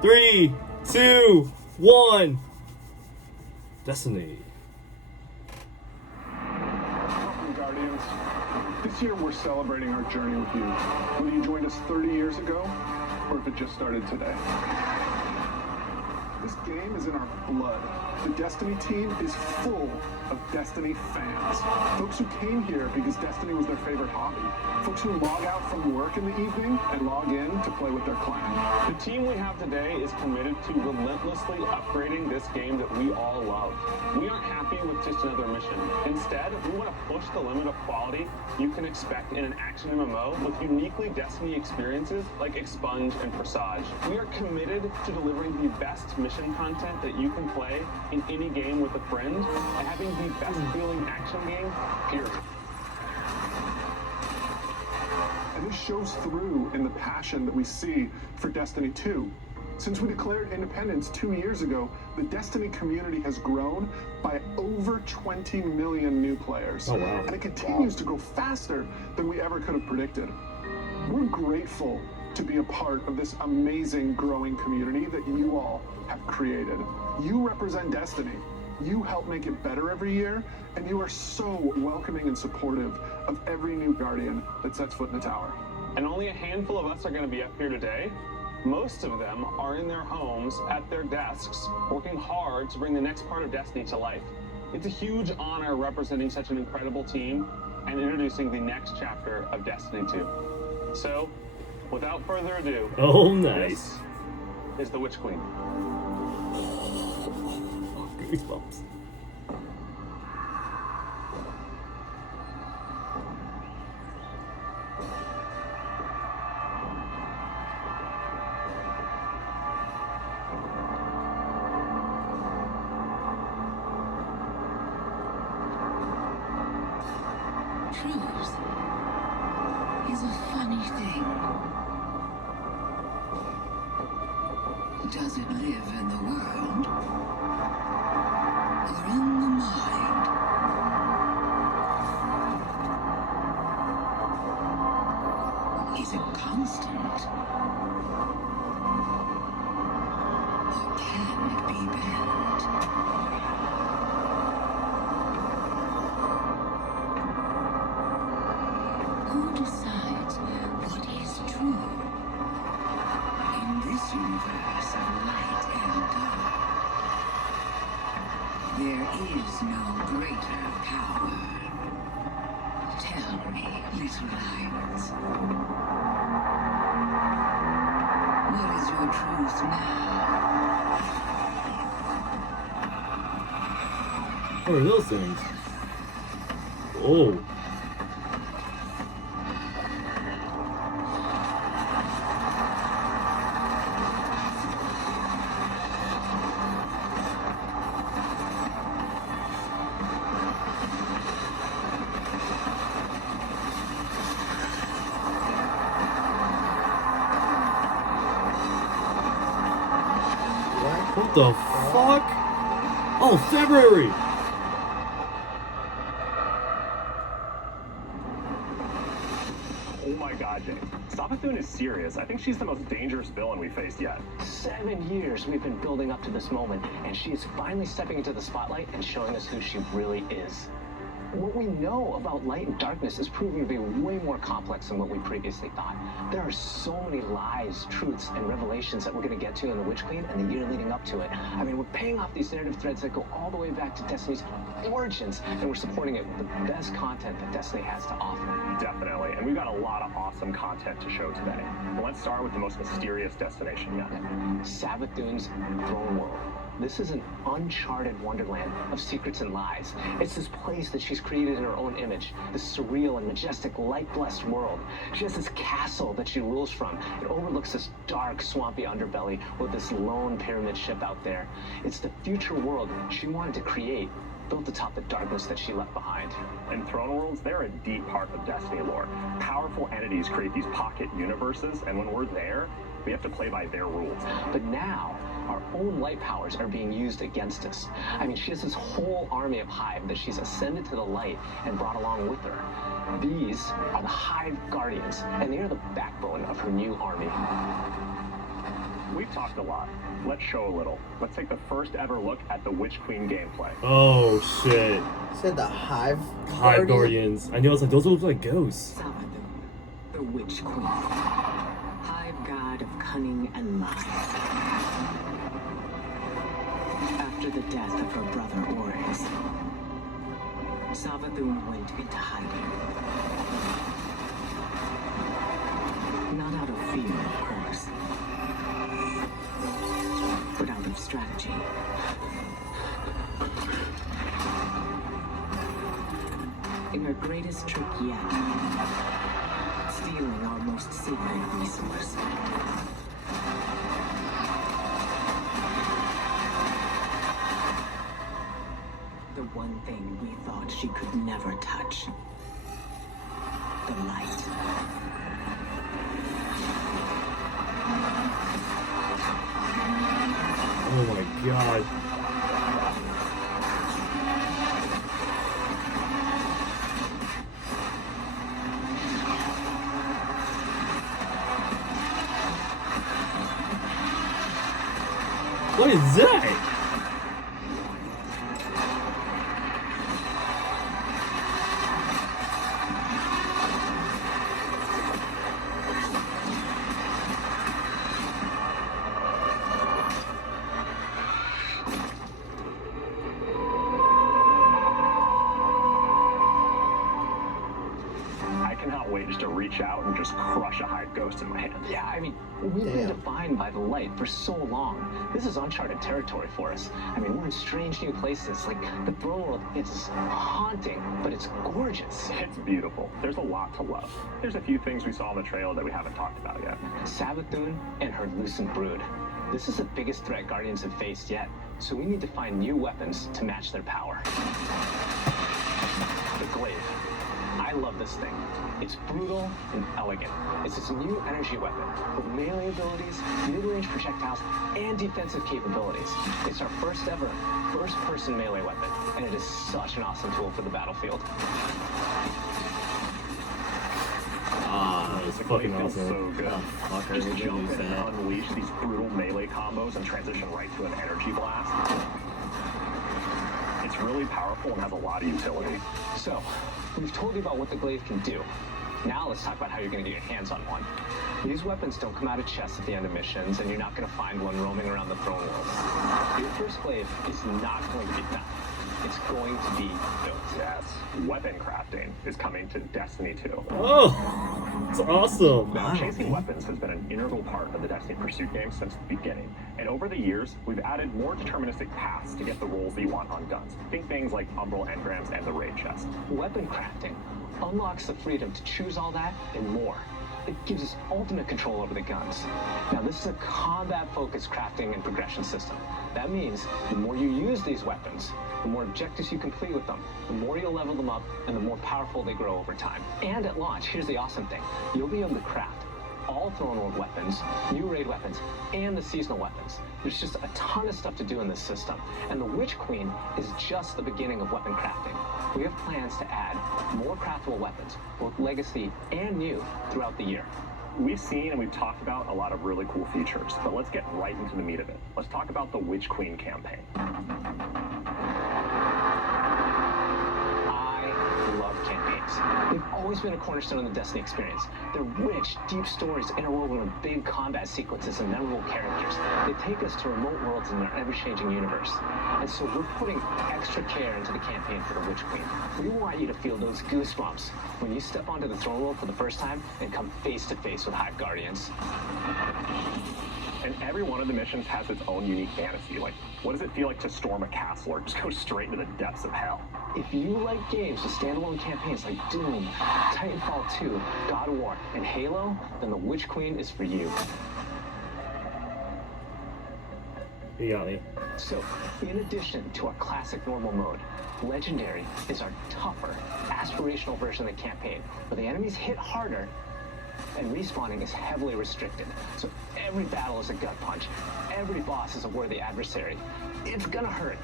3, 2, 1. Destiny. Welcome, Guardians. This year we're celebrating our journey with you. Whether you joined us 30 years ago, or if it just started today. This game is in our blood. The Destiny team is full of Destiny fans. Folks who came here because Destiny was their favorite hobby. Folks who log out from work in the evening and log in to play with their clan. The team we have today is committed to relentlessly upgrading this game that we all love. We aren't happy with just another mission. Instead, we want to push the limit of quality you can expect in an action MMO with uniquely Destiny experiences like Expunge and Presage. We are committed to delivering the best mission content that you can play in any game with a friend and having the best feeling action game, period. And this shows through in the passion that we see for Destiny 2. Since we declared independence 2 years ago, the Destiny community has grown by over 20 million new players. Oh, wow. And it continues to grow faster than we ever could have predicted. We're grateful to be a part of this amazing growing community that you all have created. You represent Destiny. You help make it better every year, and you are so welcoming and supportive of every new Guardian that sets foot in the tower. And only a handful of us are going to be up here today. Most of them are in their homes, at their desks, working hard to bring the next part of Destiny to life. It's a huge honor representing such an incredible team and introducing the next chapter of Destiny 2. So, without further ado, Oh, nice. this is the Witch Queen. Goosebumps. Truth is a funny thing. Does it live in the world or in the mind? Is it constant or can it be bent? Who decides what is true in this universe of light and dark? There is no greater power. Tell me, little lions. What is your truth now? What are those things? Oh. What the fuck? Oh, February! Oh my god, James. Savathun is serious. I think she's the most dangerous villain we faced yet. 7 years we've been building up to this moment, and she is finally stepping into the spotlight and showing us who she really is. What we know about light and darkness is proving to be way more complex than what we previously thought. There are so many lies, truths, and revelations that we're going to get to in The Witch Queen and the year leading up to it. I mean, we're paying off these narrative threads that go all the way back to Destiny's origins, and we're supporting it with the best content that Destiny has to offer. Definitely. And we've got a lot of awesome content to show today. But let's start with the most mysterious destination yet. Savathun's throne world. This is an uncharted wonderland of secrets and lies. It's this place that she's created in her own image, this surreal and majestic, light-blessed world. She has this castle that she rules from. It overlooks this dark, swampy underbelly with this lone pyramid ship out there. It's the future world she wanted to create, built atop the darkness that she left behind. And throne worlds, they're a deep part of Destiny lore. Powerful entities create these pocket universes, and when we're there, we have to play by their rules. But now, our own light powers are being used against us. I mean, she has this whole army of Hive that she's ascended to the light and brought along with her. These are the Hive Guardians, and they are the backbone of her new army. We've talked a lot. Let's show a little. Let's take the first ever look at the Witch Queen gameplay. Oh shit. Said the Hive. Hive Guardians. I know, it's like those look like ghosts. Savathun, the Witch Queen. Hive god of cunning and lies. After the death of her brother Oryx, Savathun went into hiding. Not out of fear, of course, but out of strategy. In her greatest trick yet, stealing our most sacred resource. The one thing we thought she could never touch. The light. Oh my god. What is that? I cannot wait just to reach out and just crush a Hive Ghost in my hand. Yeah, I mean, we've been defined by the light for so long. This is uncharted territory for us. I mean, we're in strange new places. Like, the throne world, it's haunting, but it's gorgeous. It's beautiful. There's a lot to love. There's a few things we saw on the trail that we haven't talked about yet. Savathun and her Lucent Brood. This is the biggest threat Guardians have faced yet, so we need to find new weapons to match their power. The Glaive. I love this thing. It's brutal and elegant. It's this new energy weapon with melee abilities, mid-range projectiles, and defensive capabilities. It's our first ever first-person melee weapon, and it is such an awesome tool for the battlefield. Ah, it's fucking Feels awesome. so good. Oh, fuck, I Just really jump use in and that. unleash these brutal melee combos and transition right to an energy blast. It's really powerful and has a lot of utility. So, we've told you about what the Glaive can do. Now let's talk about how you're going to get your hands on one. These weapons don't come out of chests at the end of missions, and you're not going to find one roaming around the throne world. Your first Glaive is not going to be found. It's going to be built. Yes, weapon crafting is coming to Destiny 2. Oh, it's awesome. Now, chasing weapons has been an integral part of the Destiny Pursuit game since the beginning. And over the years, we've added more deterministic paths to get the rolls that you want on guns. Think things like Umbral engrams and the raid chest. Weapon crafting unlocks the freedom to choose all that and more. It gives us ultimate control over the guns. Now, this is a combat-focused crafting and progression system. That means the more you use these weapons, the more objectives you complete with them, the more you'll level them up, and the more powerful they grow over time. And at launch, here's the awesome thing. You'll be able to craft all Throne World weapons, new raid weapons, and the seasonal weapons. There's just a ton of stuff to do in this system. And the Witch Queen is just the beginning of weapon crafting. We have plans to add more craftable weapons, both legacy and new, throughout the year. We've seen and we've talked about a lot of really cool features, but let's get right into the meat of it. Let's talk about the Witch Queen campaign. I love campaigns. They've always been a cornerstone of the Destiny experience. They're rich, deep stories interwoven with big combat sequences and memorable characters. They take us to remote worlds in their ever-changing universe. And so we're putting extra care into the campaign for the Witch Queen. We want you to feel those goosebumps when you step onto the throne world for the first time and come face to face with Hive Guardians. And every one of the missions has its own unique fantasy. Like, what does it feel like to storm a castle or just go straight into the depths of hell? If you like games with standalone campaigns like Doom, Titanfall 2, God of War, and Halo, then the Witch Queen is for you. You got me. So, in addition to our classic normal mode, Legendary is our tougher, aspirational version of the campaign, where the enemies hit harder and respawning is heavily restricted. So every battle is a gut punch. Every boss is a worthy adversary. It's gonna hurt.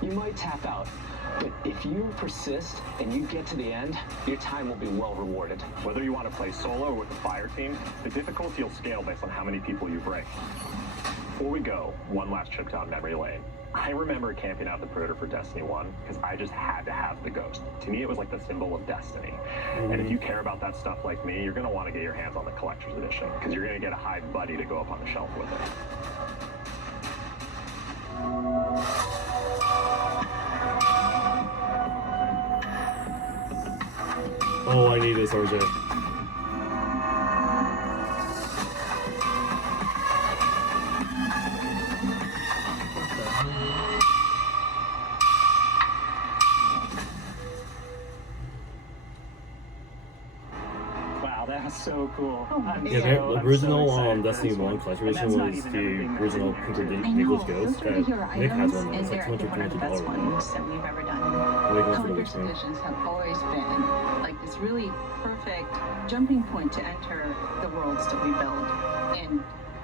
You might tap out, but if you persist and you get to the end, your time will be well rewarded. Whether you want to play solo or with the fire team, the difficulty will scale based on how many people you bring. Before we go, one last trip down memory lane. I remember camping out the Predator for Destiny 1 because I just had to have the Ghost. To me, it was like the symbol of destiny. And if you care about that stuff like me, you're going to want to get your hands on the Collector's Edition because you're going to get a Hive Buddy to go up on the shelf with it. Oh, I need this, RJ. Wow, that was so cool. Yeah, the original Destiny 1 Collector Edition was the original Pinker Nichols Ghost that Nick has one that was like $200 ones that we've ever done. Collector's editions have always been like this really perfect jumping point to enter the worlds that we build, and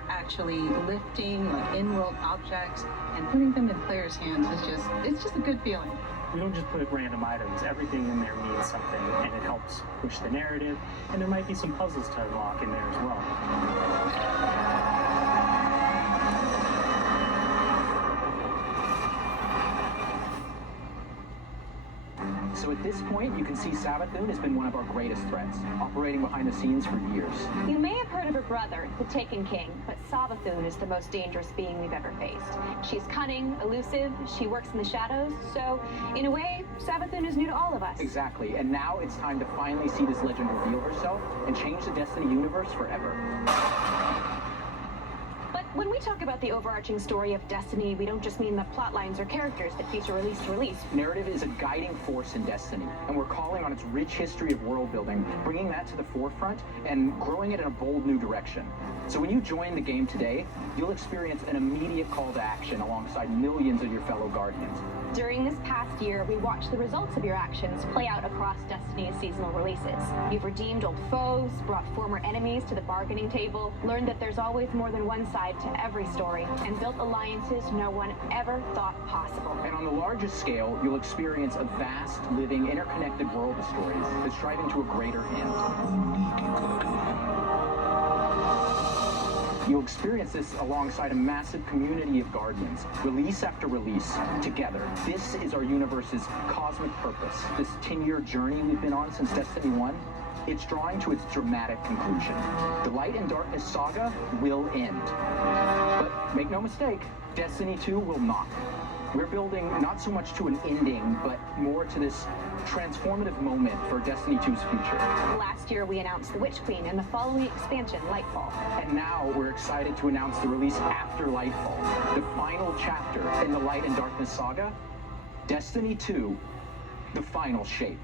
actually lifting like in-world objects and putting them in players' hands is it's just a good feeling. We don't just put random items. Everything in there means something, and it helps push the narrative. And there might be some puzzles to unlock in there as well. So at this point, you can see Savathun has been one of our greatest threats, operating behind the scenes for years. You may have heard of her brother, the Taken King, but Savathun is the most dangerous being we've ever faced. She's cunning, elusive, she works in the shadows, so in a way, Savathun is new to all of us. Exactly, and now it's time to finally see this legend reveal herself and change the Destiny universe forever. But when we talk about the overarching story of Destiny, we don't just mean the plot lines or characters that feature release to release. Narrative is a guiding force in Destiny, and we're calling on its rich history of world building, bringing that to the forefront, and growing it in a bold new direction. So when you join the game today, you'll experience an immediate call to action alongside millions of your fellow Guardians. During this past year, we watched the results of your actions play out across Destiny's seasonal releases. You've redeemed old foes, brought former enemies to the bargaining table, learned that there's always more than one side to every story, and built alliances no one ever thought possible. And on the largest scale, you'll experience a vast, living, interconnected world of stories that's striving to a greater end. You'll experience this alongside a massive community of Guardians, release after release, together. This is our universe's cosmic purpose. This 10-year journey we've been on since Destiny 1, it's drawing to its dramatic conclusion. The Light and Darkness saga will end. But make no mistake, Destiny 2 will not. We're building not so much to an ending, but more to this transformative moment for Destiny 2's future. Last year, we announced the Witch Queen and the following expansion, Lightfall. And now we're excited to announce the release after Lightfall, the final chapter in the Light and Darkness saga, Destiny 2, the final shape.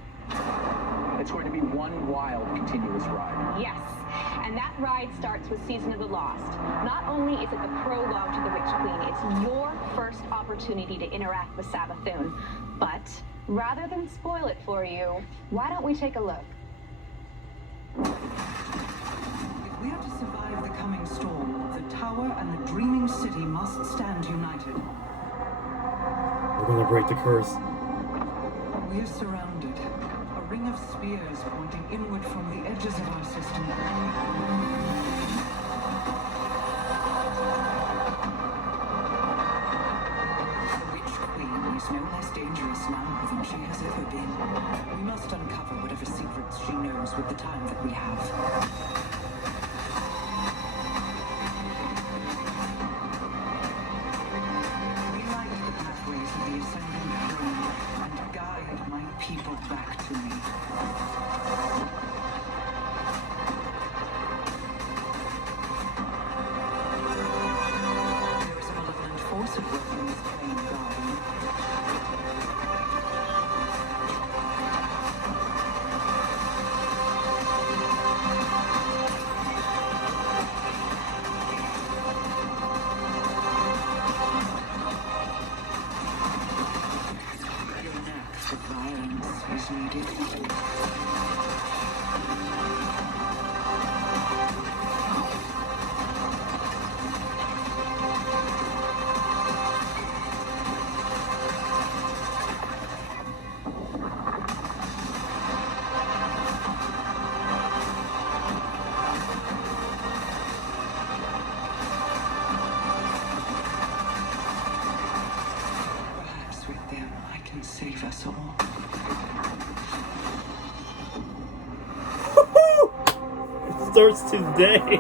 It's going to be one wild, continuous ride. Yes, and that ride starts with Season of the Lost. Not only is it the prologue to the Witch Queen, it's your first opportunity to interact with Savathun. But rather than spoil it for you, why don't we take a look? If we are to survive the coming storm, the tower and the dreaming city must stand united. We're gonna break the curse. We are surrounded. A ring of spears pointing inward from the edges of our system. The Witch Queen is no less dangerous now than she has ever been. We must uncover whatever secrets she knows with the time that we have. People back to me. There is a malevolent force at work in this plain garden. Is needed. starts today.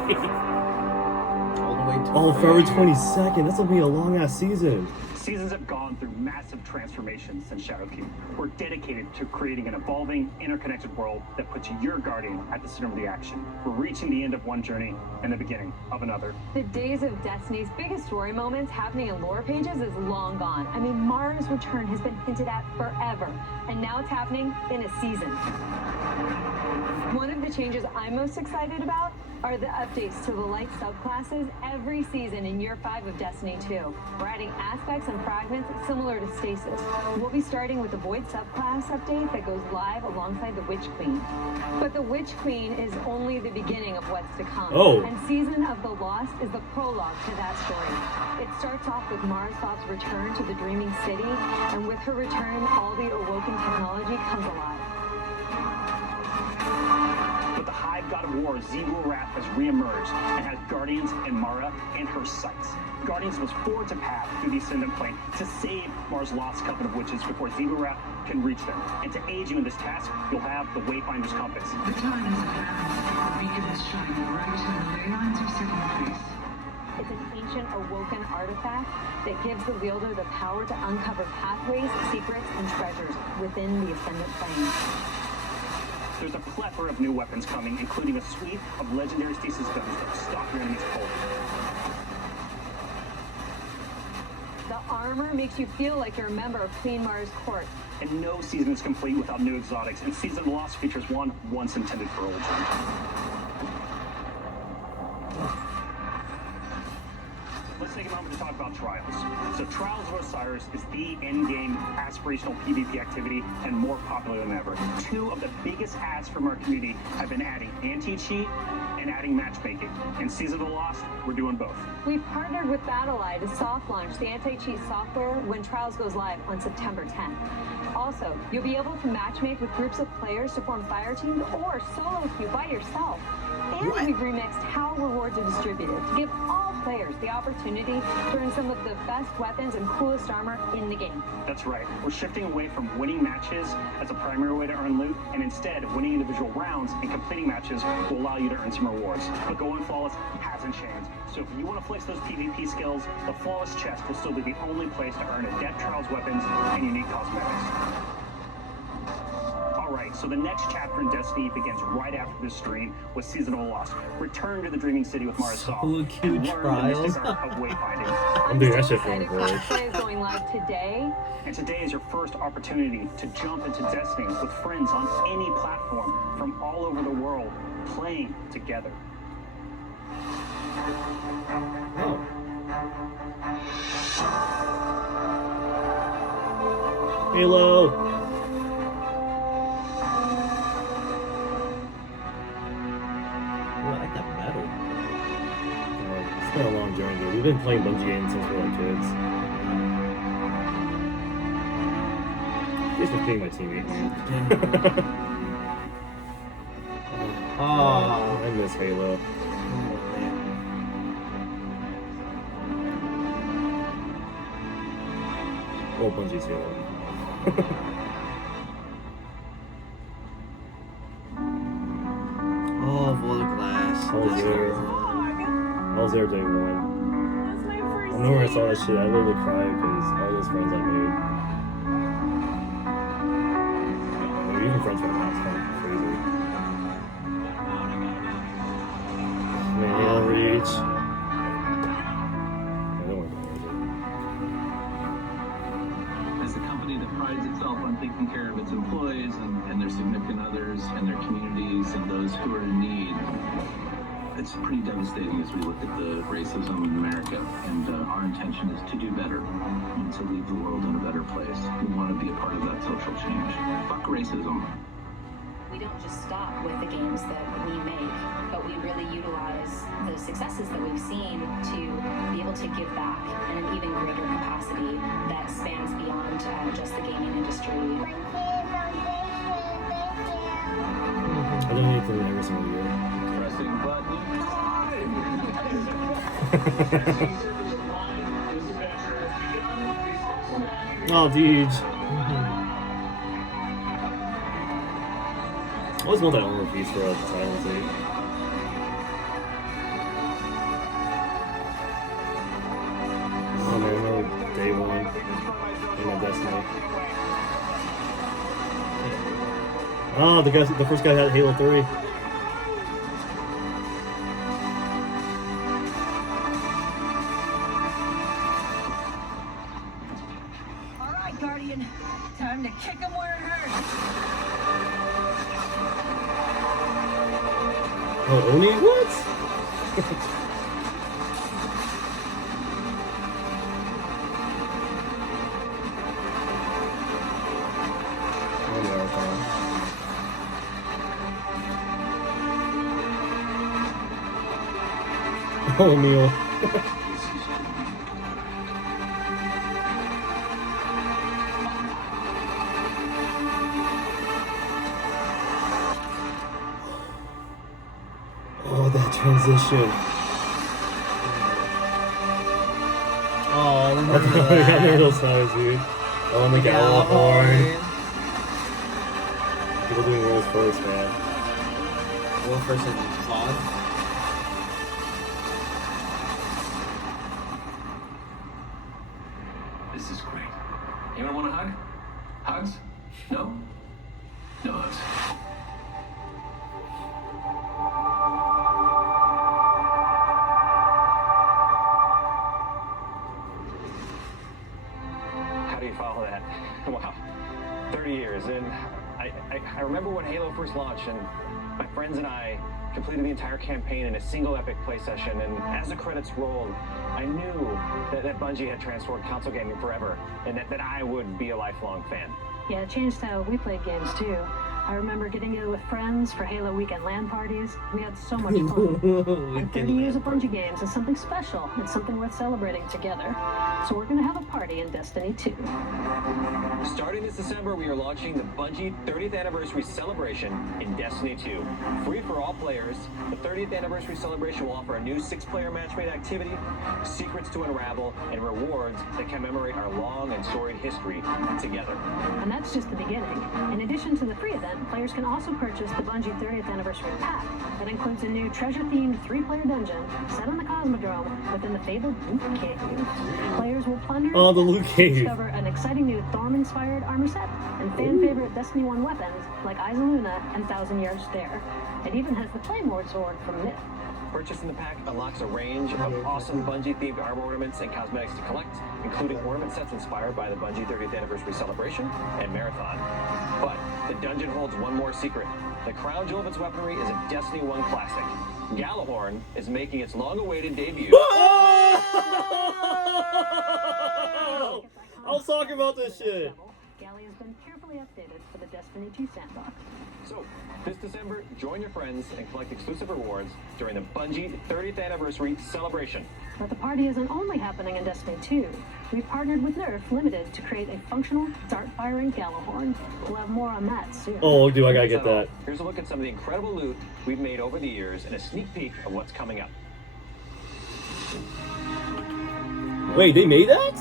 All the way to Oh, February 22nd. That's gonna be a long ass season. Seasons have gone through massive transformations since Shadowkeep. We're dedicated to creating an evolving, interconnected world that puts your Guardian at the center of the action. We're reaching the end of one journey and the beginning of another. The days of Destiny's biggest story moments happening in lore pages is long gone. I mean, Mara's return has been hinted at forever, and now it's happening in a season. One of the changes I'm most excited about are the updates to the light subclasses every season in Year 5 of Destiny 2. We're adding aspects and fragments similar to Stasis. We'll be starting with the Void subclass update that goes live alongside the Witch Queen. But the Witch Queen is only the beginning of what's to come. Oh. And Season of the Lost is the prologue to that story. It starts off with Marzov's return to the Dreaming City, and with her return, all the awoken technology comes alive. But the Hive God of War, Zebul-Wrath, has reemerged and has Guardians and Mara in her sights. Guardians must forge a path through the Ascendant Plane to save Mara's lost coven of witches before Zebul-Wrath can reach them. And to aid you in this task, you'll have the Wayfinder's Compass. The time is at hand. The beacon is shining bright and the ley lines are set in place. It's an ancient awoken artifact that gives the wielder the power to uncover pathways, secrets, and treasures within the Ascendant Plane. There's a plethora of new weapons coming, including a suite of legendary stasis guns that stop your enemies cold. The armor makes you feel like you're a member of Queen Mara's court. And no season is complete without new exotics, and Season of the Lost features one once intended for Ultron. Let's take a moment to talk about Trials. So Trials of Osiris is the in-game aspirational PvP activity and more popular than ever. Two of the biggest asks from our community have been adding anti-cheat and adding matchmaking. In Season of the Lost, we're doing both. We've partnered with BattleEye to soft launch the anti-cheat software when Trials goes live on September 10th. Also, you'll be able to matchmake with groups of players to form fire teams or solo queue by yourself. And we've remixed how rewards are distributed to give all players the opportunity to earn some of the best weapons and coolest armor in the game. That's right. We're shifting away from winning matches as a primary way to earn loot, and instead winning individual rounds and completing matches will allow you to earn some rewards. But going flawless hasn't changed. So if you want to flex those PvP skills, the flawless chest will still be the only place to earn adept trials weapons and unique cosmetics. Alright, so the next chapter in Destiny begins right after this stream with Season of the Lost. Return to the Dreaming City with Mara Soft. So cute, Trials. Of wayfinding. I'm doing that shit for Excited Crossplay is going live today. And today is your first opportunity to jump into Destiny with friends on any platform from all over the world, playing together. Oh. Halo. I like that metal. It's been a long journey, dude. We've been playing Bungie games since we were kids. This was being my teammate, man. Oh, I miss Halo. Well, Bungie's Halo. oh, Void Glass. I was there day one. That's my first I remember when I saw that shit, I literally cried because all those friends I made. I mean, even friends from the house, kind of crazy. Man, Halo Reach. I don't want to As a company that prides itself on taking care of its employees and their significant others and their communities and those who are in need, it's pretty devastating as we look at the racism in America. And our intention is to do better and to leave the world in a better place. We want to be a part of that social change. Fuck racism. We don't just stop with the games that we make, but we really utilize the successes that we've seen to be able to give back in an even greater capacity that spans beyond just the gaming industry. I donate to them every single year. Pressing button. Oh, dude. I always want that armor piece for a title too. Oh, the first guy had Halo 3. All right, Guardian. Time to kick him where it hurts. Oh, Oni? What? Oh, Marathon. Oh, Neil. Oh, that transition. Oh, I remember got that. those times, dude. Oh, the Gallahorn. People doing worlds first, man. World first in COD. This is great. Anyone want a hug? Hugs? No? No hugs. How do you follow that? Wow. 30 years. And I remember when Halo first launched, and my friends and I completed the entire campaign in a single epic play session. And as the credits rolled, I knew that Bungie had transformed console gaming forever, and that I would be a lifelong fan. Yeah, it changed how we played games too. I remember getting together with friends for Halo weekend LAN parties. We had so much fun. And 30 years of Bungie games is something special. It's something worth celebrating together. So we're going to have a party in Destiny 2. Starting this December, we are launching the Bungie 30th Anniversary Celebration in Destiny 2. Free for all players, the 30th Anniversary Celebration will offer a new 6-player matchmade activity, secrets to unravel, and rewards that commemorate our long and storied history together. And that's just the beginning. In addition to the free event, players can also purchase the Bungie 30th Anniversary Pack that includes a new treasure-themed 3-player dungeon set on the Cosmodrome within the fabled Loot Cave. Players will plunder Oh, the Loot Cave. discover an exciting new Thorm-inspired armor set and fan-favorite Destiny 1 weapons like Eyes of Luna and Thousand Yard Stare. It even has the Claymore sword from Myth. Purchasing the pack unlocks a range of awesome Bungie-themed armor ornaments and cosmetics to collect, including ornament sets inspired by the Bungie 30th Anniversary Celebration and Marathon. But the dungeon holds one more secret. The crown jewel of its weaponry is a Destiny 1 classic. Gallahorn is making its long-awaited debut. I was talking about this shit. Galley has been carefully updated for the Destiny 2 sandbox. So, this December, join your friends and collect exclusive rewards during the Bungie 30th Anniversary Celebration. But the party isn't only happening in Destiny 2. We've partnered with Nerf Limited to create a functional, dart-firing Gallahorn. We'll have more on that soon. Oh, dude, I gotta get that. Here's a look at some of the incredible loot we've made over the years and a sneak peek of what's coming up. Wait, they made that?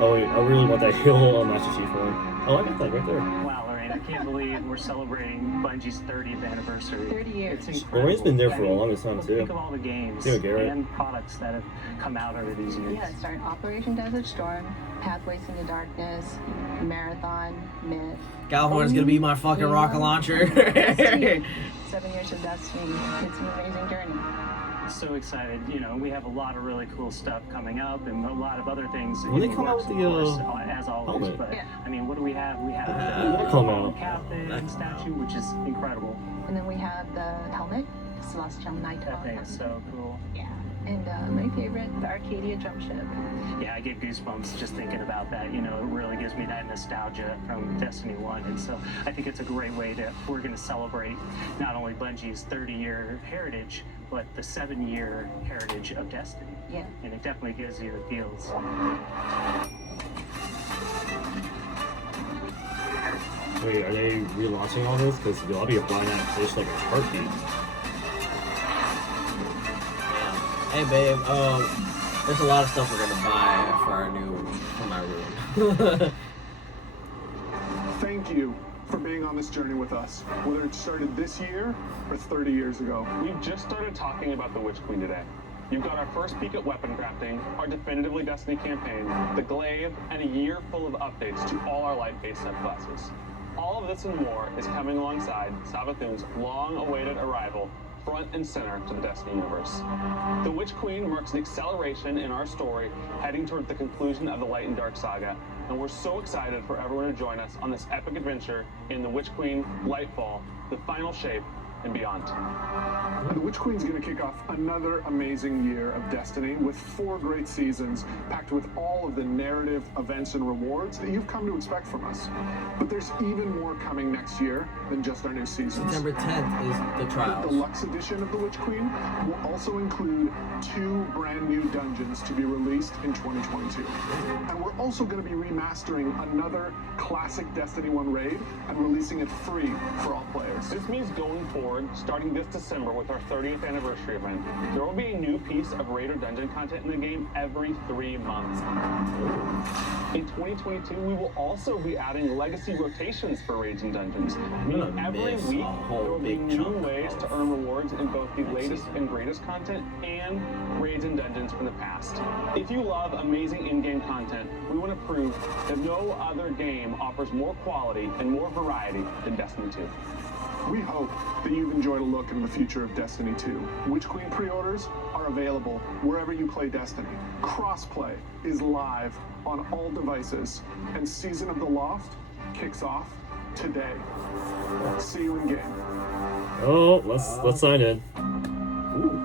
Oh, wait, I really want that Halo Master Chief one. Oh, I got that right there. Wow, Lorraine, I can't believe we're celebrating Bungie's 30th anniversary. 30 years. It's incredible. Lorraine's been there for the longest time, too. Think of all the games Dude, Garrett. and products that have come out over these years. Yeah, start Operation Desert Storm, Pathways into Darkness, Marathon, Myth. Gallahorn's gonna be my fucking rocket launcher. 7 years of Destiny. It's an amazing journey. So excited. You know, we have a lot of really cool stuff coming up and a lot of other things. When they in come out works, with of the, course, as always. helmet. But, Yeah. I mean, what do we have? We have that'll the come out. Captain statue, which is incredible. And then we have the helmet, Celestial Night. That thing is so cool. Yeah. And my favorite, the Arcadia jump ship. Yeah, I get goosebumps just thinking about that. You know, it really gives me that nostalgia from Destiny 1. And so I think it's a great way we're going to celebrate not only Bungie's 30-year heritage, but the 7-year heritage of Destiny. Yeah. And it definitely gives you the feels. Wait, are they relaunching all this? Because I'll be buying that fish like a heartbeat. Hey babe, there's a lot of stuff we're gonna buy for my room. Thank you for being on this journey with us, whether it started this year or 30 years ago. We've just started talking about the Witch Queen today. You've got our first peek at weapon crafting, our definitively Destiny campaign, the Glaive, and a year full of updates to all our light-based subclasses. All of this and more is coming alongside Savathun's long-awaited arrival front and center to the Destiny universe. The Witch Queen marks an acceleration in our story heading toward the conclusion of the Light and Dark saga, and we're so excited for everyone to join us on this epic adventure in The Witch Queen, Lightfall, The Final Shape, and beyond. The Witch Queen's going to kick off another amazing year of Destiny with 4 great seasons packed with all of the narrative, events, and rewards that you've come to expect from us. But there's even more coming next year than just our new seasons. September 10th is the trials. The deluxe edition of The Witch Queen will also include 2 brand new dungeons to be released in 2022. And we're also going to be remastering another classic Destiny 1 raid and releasing it free for all players. This means going forward, starting this December with our 30th anniversary event, there will be a new piece of raid or dungeon content in the game every 3 months. In 2022, we will also be adding legacy rotations for raids and dungeons, meaning every week there will be new ways to earn rewards in both the latest and greatest content and raids and dungeons from the past. If you love amazing in-game content, we want to prove that no other game offers more quality and more variety than Destiny 2. We hope that you've enjoyed a look into the future of Destiny 2. Witch Queen pre-orders are available wherever you play Destiny. Crossplay is live on all devices, and Season of the Loft kicks off today. See you in game. Oh, let's sign in. Ooh.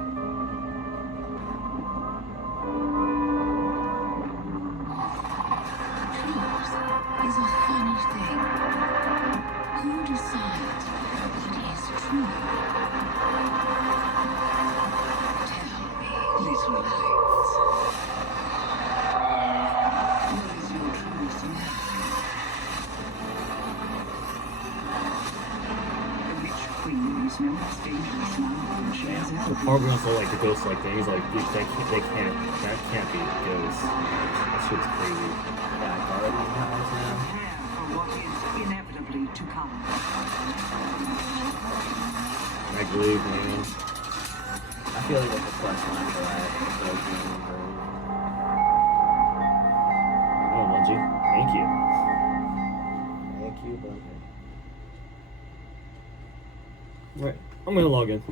Is a funny thing. Who decides what is true? Tell me, little lights. What is your truth now? The Witch Queen is no less dangerous now than she has ever Part been. of also like the ghost like things like that can't be ghosts. That shit's crazy. Yeah, Guardian House now. Prepare for what is inevitably to come. I believe, man. I feel like there's a quest line for that. Oh, Bungie, thank you. Thank you, Bungie. Right, I'm gonna log in.